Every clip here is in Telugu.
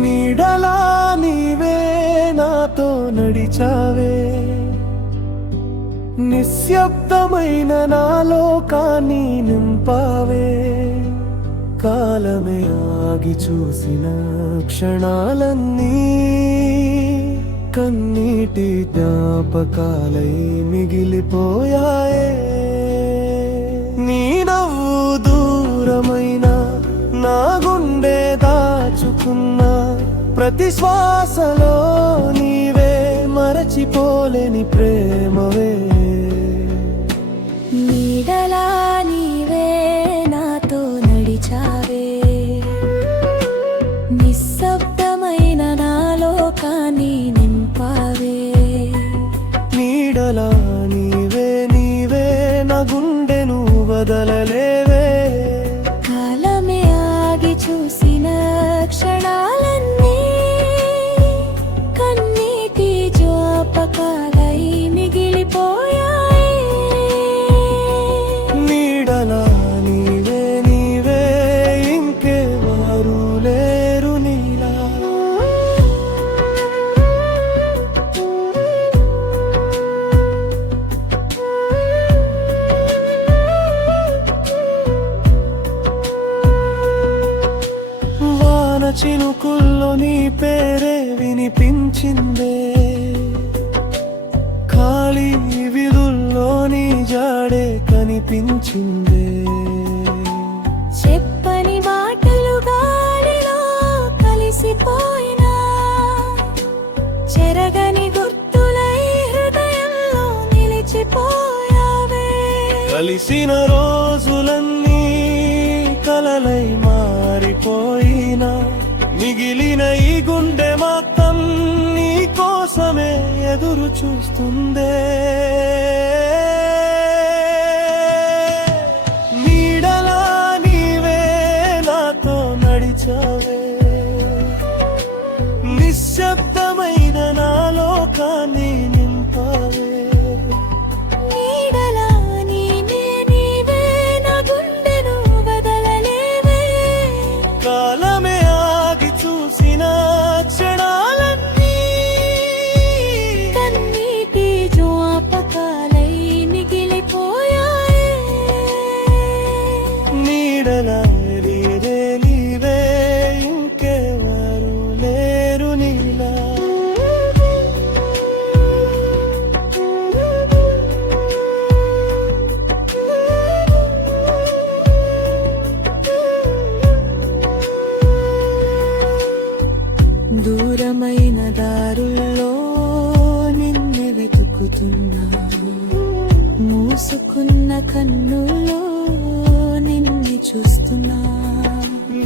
నీడలా నీవే నాతో నడిచావే, నిశ్శబ్దమైన నా లోకాన్ని నింపావే. కాలమే ఆగి చూసిన క్షణాలన్నీ కన్నీటి జ్ఞాపకాలై మిగిలిపోయాయే. నీ నవ్వు దూరమైన నా గుండె దాచుకున్న ప్రతి శ్వాసలో నీవే, మరచిపోలేని ప్రేమవే. నీడలా నీవే నాతో నడిచావే, నిశ్శబ్దమైన నా లోకాన్ని నింపావే. నీడలా నీవే నీవే నా గుండెను వదలలేవే. కాలమే ఆగి చూసిన క్షణాలన్నీ కన్నీటి జ్ఞాపకాలై మిగిలిపోయాయి. నీడలా నీవే నీవే ఇంకెవరు లేరు నీలా. వాన చినుకుల్లో నీ పేరే వినిపించిందే, ఖాళీ విధుల్లో నీ జాడే కనిపించిందే. చెప్పని మాటలు గాలిలో కలిసిపోయినా, చెరగని గుర్తులై హృదయంలో నిలిచిపోయావే. కలిసిన రోజులన్నీ కలలై మారిపోయినా, మిగిలిన ఈ గుండె మొత్తం నీ కోసమే ఎదురు చూస్తుందే. నీడలా నీవే నాతో నడిచావే, నిశ్శబ్దమైన నా లోకాన్ని నింపావే. నీడలా నీవే నీవే నా గుండెను వదలలేవే. కాలమే ఆగి చూసిన క్షణాలన్నీ కన్నీటి జ్ఞాపకాలై మిగిలిపోయాయి. నీడలా నీవే నీవే ఇంకెవరు లేరు నీలా. దూరమైన దారుల్లో నిన్ను వెతుకుతున్నా, మూసుకున్న కన్నుల్లో నిన్ను చూస్తున్నా.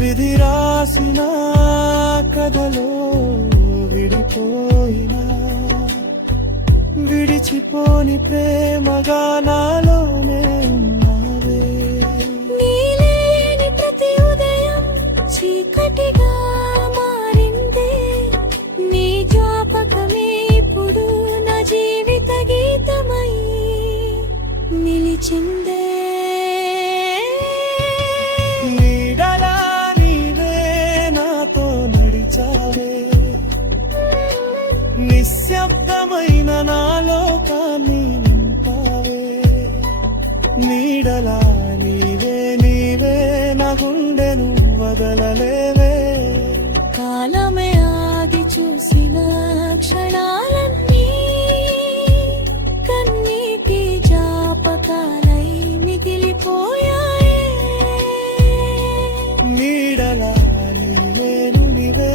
విధి రాసిన కథలో విడిపోయినా, విడిచిపోని ప్రేమగా నాలోనే ఉన్నావే. నీలేని ప్రతి ఉదయం చీకటిగా మారిందే, నీ జ్ఞాపకమే ఇప్పుడు నా జీవిత గీతమై నిలిచిందే. నీడలా నీవే నాతో నడిచావే, నిశ్శబ్దమైన నా లోకాన్ని నింపావే. నీడలా నీవే నీవే నా గుండెను వదలలేవే. కాలమే ఆగి చూసిన క్షణాలన్నీ కన్నీటి జ్ఞాపకాలై మిగిలిపోయాయి. నీడలా నీవే నునివే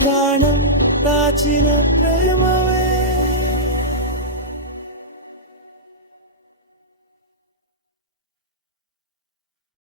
ప్రాణం దాచిన ప్రేమవే.